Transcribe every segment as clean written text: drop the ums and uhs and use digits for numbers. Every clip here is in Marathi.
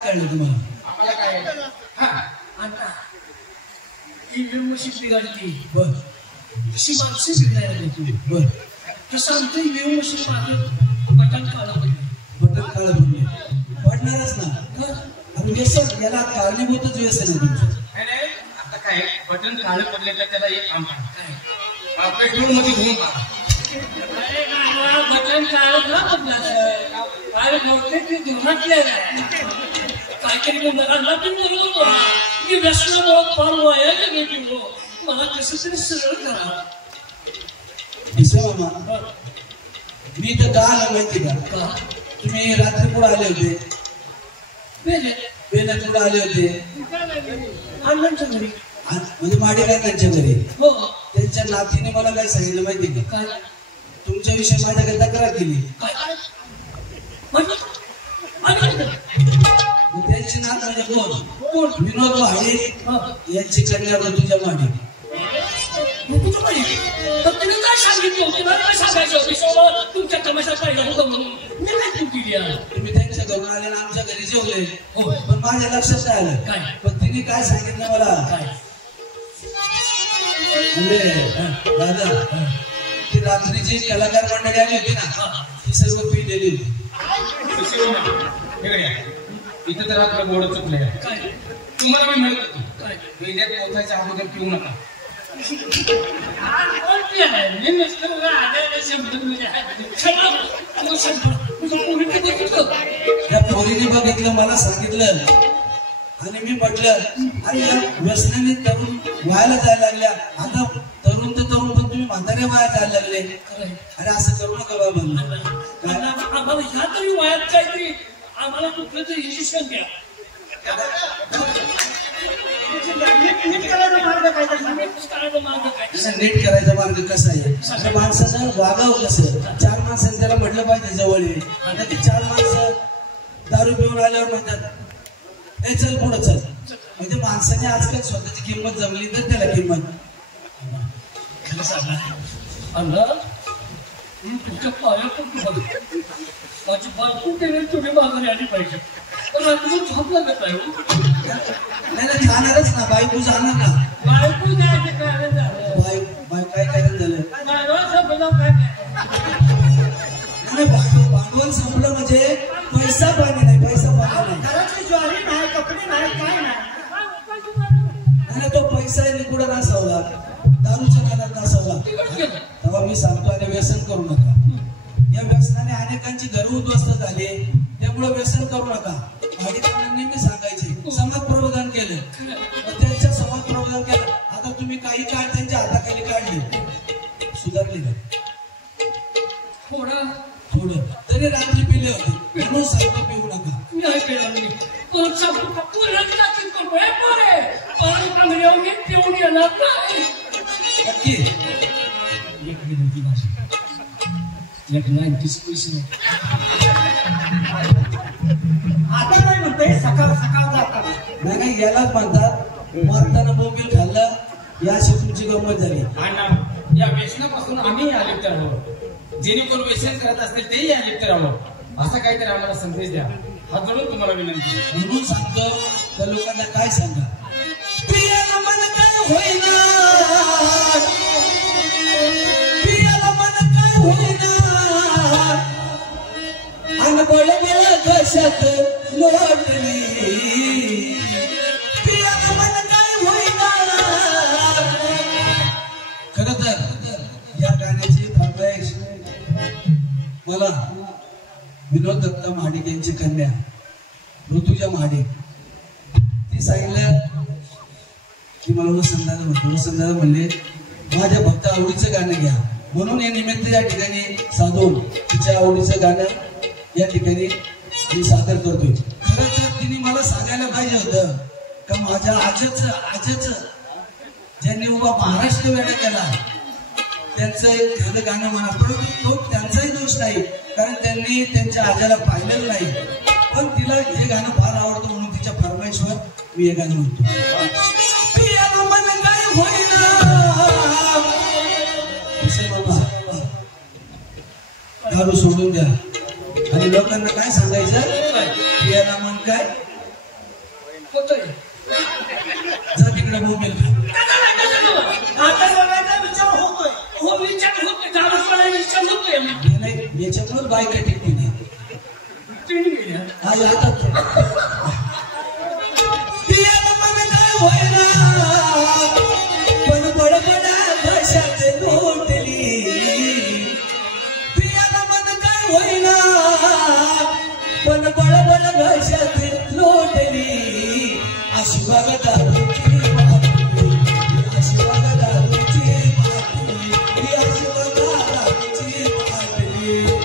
कळलं तुम्हाला आम्हाला काय हां आता ही व्यवस्थित बिघडली बर कशी माणसं शिकायला लागली बर तसं आमचं व्यवस्थित माझं बटन काढलं पडणारच ना आणि व्यसन याला कारणीभूतच व्यसन आहे तुमचं आता काय बटन काढलं पडले त्याला एक काम काय पेट्रोल मध्ये घेऊन बटन काढलं ना बदला काय नव्हते ते दुर्घटले काहीतरी मला की व्यसनामुळे फार वाया गेली मला कसं तरी सरळ करा मामा मी तर का आलं माहिती का तुम्ही रात्री पुढे आले होते बेला पुढे आले होते अण्णांच्या घरी म्हणजे माडेकाकांच्या घरी हो त्यांच्या नातीने मला काय सांगितलं माहिती का तुमच्या विषयी माझ्याकडे तक्रार केली त्यांची नात म्हणजे कोण विनोद भाडे यांची कन्या तुझ्या माडी काय सांगितलं काय सांगायचं तुमच्या तमाशा पाहिला होता म्हणून तुम्ही त्यांच्या घरून आले ना आमच्या घरी जेवले हो पण माझ्या लक्षात नाही आलं काय पण तिने काय सांगितलं मला काय म्हणजे दादा ती रात्रीची कलाकार मंडळी आली होती ना ती सर्व पिलेली होती इथं तर आपलं गोड चुकलंय तुम्हाला मी म्हणत होतो वेड्यात पोचायच्या अगोदर पिऊ नका या पोरीने बघितलं मला सांगितलं आणि मी म्हटलं अरे या व्यसनाने तरुण व्हायला जायला लागल्या आता तरुण तर तरुण पण तुम्ही म्हातारे व्हायला जायला लागले अरे असं करू नका बाबा आम्हाला ह्या तरी वयात काहीतरी आम्हाला कुठलं तरी शिक्षण द्या नीट करायचा मार्ग कसा आहे माणसानं वागावं कसं चार माणसांनी त्याला म्हटलं पाहिजे जवळ ये आता ती चार माणसं दारू पिऊन आल्यावर म्हणतात हे चल पुढं चल म्हणजे माणसाने आजकाल स्वतःची किंमत जमली तर त्याला किंमत खरं सांगा तुमच्या पाया पण माझी बायको केली तुम्ही माघारी आली पाहिजे पण रात्री झोप लागत नाही जाणारच ना बायको जाणार ना बायको बाय काय करायला झालं भांडवल संपलं म्हणजे पैसा पाणी नाही पैसा पाणी नाही घराची ज्वारी नाही कपडे नाही काय नाही तो पैसा कुठे नसावला दारूच्या नादात नसावला तेव्हा मी सांगतो आणि व्यसन करू नका या व्यसनाने अनेकांची घर उद्ध्वस्त झाले त्यामुळे व्यसन करू नका भाडीकारांनी मी सांगायचे समाज प्रबोधन केलं त्यांच्या समाज प्रबोधन केलं आता तुम्ही काही काळ त्यांच्या हाताखाली काढले सुधारले का थोडं तरी रात्री पिले होते म्हणून सांगतो पिऊ नका नाही पिला मी नक्की एक विनंती माझी एक 90 पैसे आता नाही म्हणते सकाळ जातात नाही यालाच म्हणतात मारताना मोबाईल खाल्ला याशी तुमची गंमत झाली या व्यसनापासून आम्ही आलिप्त आहोत जेणेकरून व्यसन करत असतील तेही आलिप्त आहोत असं काहीतरी आम्हाला संदेश द्या हा जरूर तुम्हाला विनंती म्हणून सांगतो त्या लोकांना काय सांगा प्रियाला मन काय होईना प्रियाला मन काय होईना अनबळ गेला कशात लोटली प्रियाला मन काय होईना खरं तर या गाण्याची फरमाईश मला विनोद दत्ता महाडिक यांची कन्या ऋतुजा महाडिक ती सांगितलं की मला वसंतदादा म्हणले माझ्या भक्त आवडीचं गाणं घ्या म्हणून या निमित्त या ठिकाणी साधून तिच्या आवडीचं गाणं या ठिकाणी मी सादर करतोय खरं तर तिने मला सांगायला पाहिजे होतं का माझ्या आजच ज्यांनी उभा महाराष्ट्र वेळा केला त्यांचं एखादं गाणं म्हणा पण तो त्यांचाही दोष नाही कारण त्यांनी त्यांच्या आजाला पाहिलेलं नाही पण तिला हे गाणं फार आवडतं म्हणून तिच्या फरमाईशवर मी हे गाणं म्हणतो दारू सोडून द्या आणि लोकांना काय सांगायचं प्रियाला मन काय होतोय जा तिकडे मोबाईल आता बघायचा विचार होतोय हो विचार होतोय गावात मला विचार होतोय नाही याच्यातूनच बायका टिकली पिंडी गेल्या आज आता पियाला मन काय होईना पण बडबडा भाषात लोटली पियाला मन काय होईना पण बडबड भाषात लोटली अशी बघा दारूची बाटली अशी बघा दारूची बाटली अशी बघा दारूची बाटली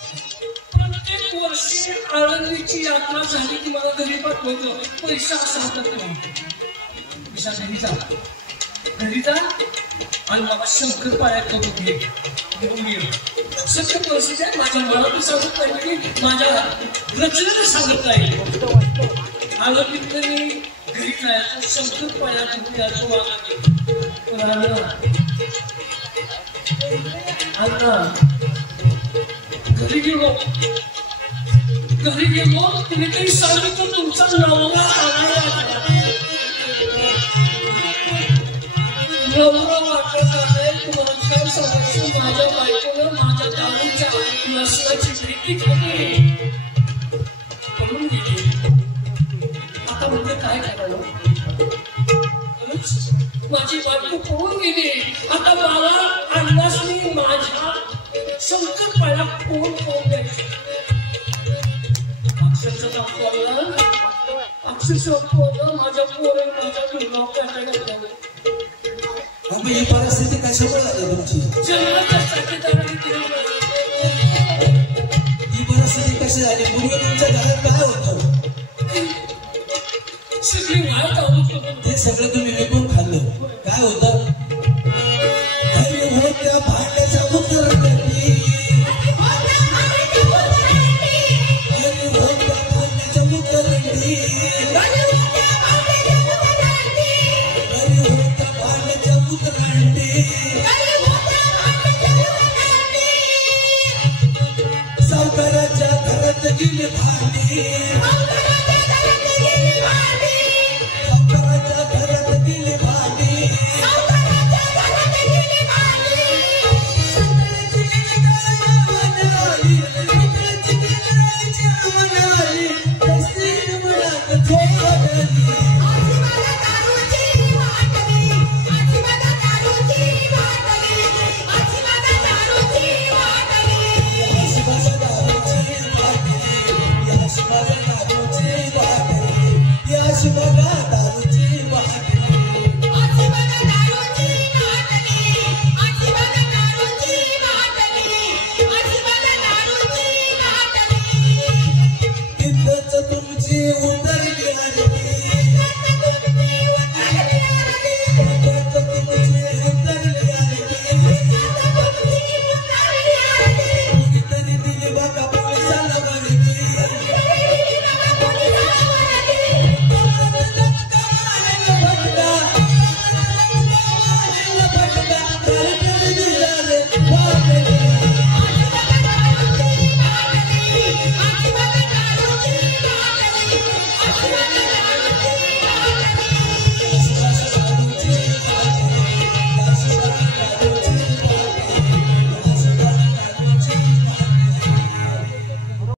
प्रत्येक वर्षी आळंदीची यात्रा झाली की मला घरी पाठवतो पैसा असा घरीचा आणि बाबा शंकर पाया करू घे घेऊन गेलो सत्य परिस्थिती आहे माझ्या मनातून सांगत नाही की माझ्या रचनेला सांगत नाही आळंदीत मी घरी जायचं शंकर पाया करून यायचो मला घरी गेलो तिने काही सांगितलं तुमचा नवरा वाटत आहे तुम्हाला काय सांगायचं माझ्या बायकोनं माझ्या दारूच्या नसल्याची भीती केली पळून गेली आता म्हणजे काय करावं माझी बायको पळून गेली आता मला अन्नासनी माझ्या शंकर पाया कोण द्यायचं अक्षरशः माझ्या पोरण माझ्या दुर्गाव करायला ही परिस्थिती कशामुळे झाली तुमची ही परिस्थिती कशी झाली पूर्वी तुमच्या घरात काय होतं सगळी वाट ते सगळं तुम्ही विकून खाल्लं काय होतं घरी होत्या भांड्याच्या मुद्दरंडी घरी होत्या भांड्याच्या मुद्दरंडी घरी होत्या भांड्याच्या मुद्दरंडी भांडी